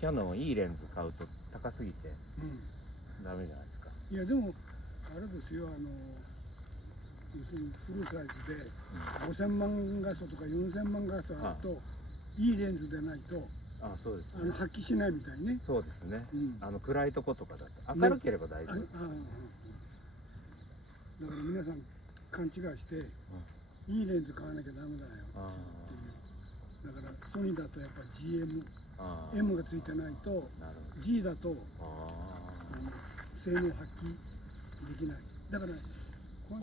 キャノンいいレンズ買うと高すぎてダメじゃないですか。いやでもあれですよ、要するにフルサイズで5000万画素とか4000万画素あるといいレンズでないとそうですね、発揮しないみたいね。そうですね、暗いとことかだと明るければ大丈夫です、だから皆さん勘違いして、いいレンズ買わなきゃダメだよっていう。だからソニーだとやっぱ GM、M がついてないと G だと性能発揮できない。だから